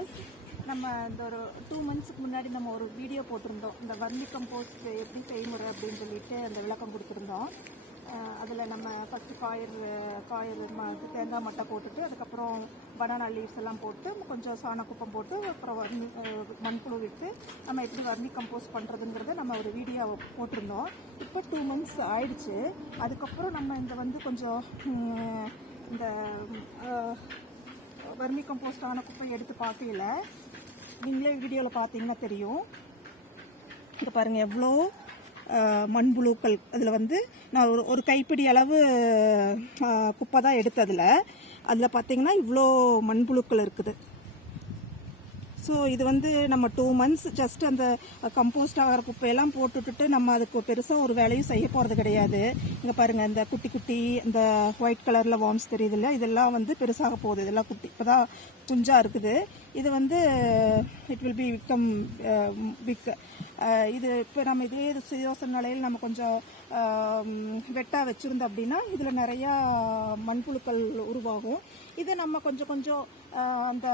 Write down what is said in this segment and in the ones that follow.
Viewers, நம்ம இந்த ஒரு 2 மந்த்ஸ்க்கு முன்னாடி நம்ம ஒரு வீடியோ போட்டிருந்தோம். இந்த வர்மி கம்போஸ்ட் எப்படி செய்முறை அப்படின்னு சொல்லிட்டு அந்த விளக்கம் கொடுத்துருந்தோம். அதில் நம்ம ஃபஸ்ட்டு தேங்காய் மட்டை போட்டுட்டு, அதுக்கப்புறம் பனானா லீவ்ஸ் எல்லாம் போட்டு, கொஞ்சம் சாணக்குப்பம் போட்டு, அப்புறம் மண்புழு விட்டு நம்ம எப்படி வர்மி கம்போஸ்ட் பண்ணுறதுங்கிறத நம்ம ஒரு வீடியோ போட்டிருந்தோம். இப்போ 2 மந்த்ஸ் ஆயிடுச்சு. அதுக்கப்புறம் நம்ம இந்த கொஞ்சம் இந்த வர்மி கம்போஸ்ட் ஆன குப்பை எடுத்து பார்க்கல. நீங்களே வீடியோவில் பார்த்தீங்கன்னா தெரியும். இங்கே பாருங்கள் எவ்வளோ மண்புழுக்கள். அதில் நான் ஒரு கைப்பிடி அளவு குப்பை தான் எடுத்ததில். அதில் பார்த்தீங்கன்னா இவ்வளோ மண்புழுக்கள் இருக்குது. ஸோ இது நம்ம 2 மந்த்ஸ் ஜஸ்ட் அந்த கம்போஸ்ட் ஆகிற குப்பையெல்லாம் போட்டுவிட்டு நம்ம அதுக்கு பெருசாக ஒரு வேலையும் செய்ய போகிறது கிடையாது. இங்கே பாருங்கள், இந்த குட்டி குட்டி இந்த ஒயிட் கலரில் வார்ம்ஸ் தெரியுதுல்ல, இதெல்லாம் பெருசாக போகுது. இதெல்லாம் குட்டி இப்போ தான் குஞ்சாக இருக்குது. இது it will be become big. இது இப்போ நம்ம இதே சீதோஷண நிலையில் நம்ம கொஞ்சம் வெட்டாக வச்சுருந்தோம் அப்படின்னா இதில் நிறையா மண்புழுக்கள் உருவாகும். இதை நம்ம கொஞ்சம் அந்த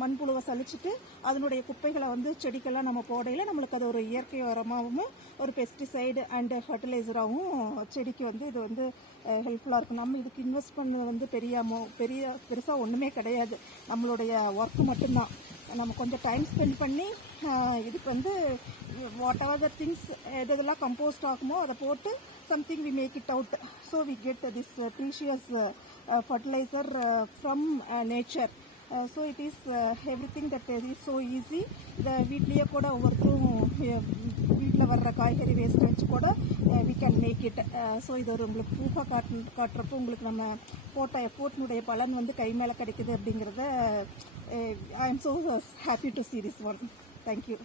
மண்புழுவை சலிச்சுட்டு அதனுடைய குப்பைகளை செடிக்கெல்லாம் நம்ம போடையில் நம்மளுக்கு அது ஒரு இயற்கை உரமாகவும் ஒரு பெஸ்டிசைடு அண்டு ஃபர்டிலைசராகவும் செடிக்கு இது ஹெல்ப்ஃபுல்லாக இருக்கும். நம்ம இதுக்கு இன்வெஸ்ட் பண்ணது பெருசாக ஒன்றுமே கிடையாது. நம்மளுடைய ஒர்க்கு மட்டும்தான். நம்ம கொஞ்சம் டைம் ஸ்பெண்ட் பண்ணி இதுக்கு வாட் எவர் த திங்ஸ் எதெல்லாம் கம்போஸ்ட் ஆகுமோ அதை போட்டு something we make it out, so we get this precious fertilizer from nature. So it is everything that is so easy. இந்த வீட்லேயே கூட ஒவ்வொருத்தரும் வீட்டில் வர்ற காய்கறி வேஸ்ட் வச்சு கூட we can make it. So இது ஒரு உங்களுக்கு ப்ரூஃபாக காட்டுறப்போ உங்களுக்கு நம்ம போட்ட எஃபோர்ட்னுடைய பலன் கை மேலே கிடைக்குது அப்படிங்கிறத I am so happy to see this one. Thank you.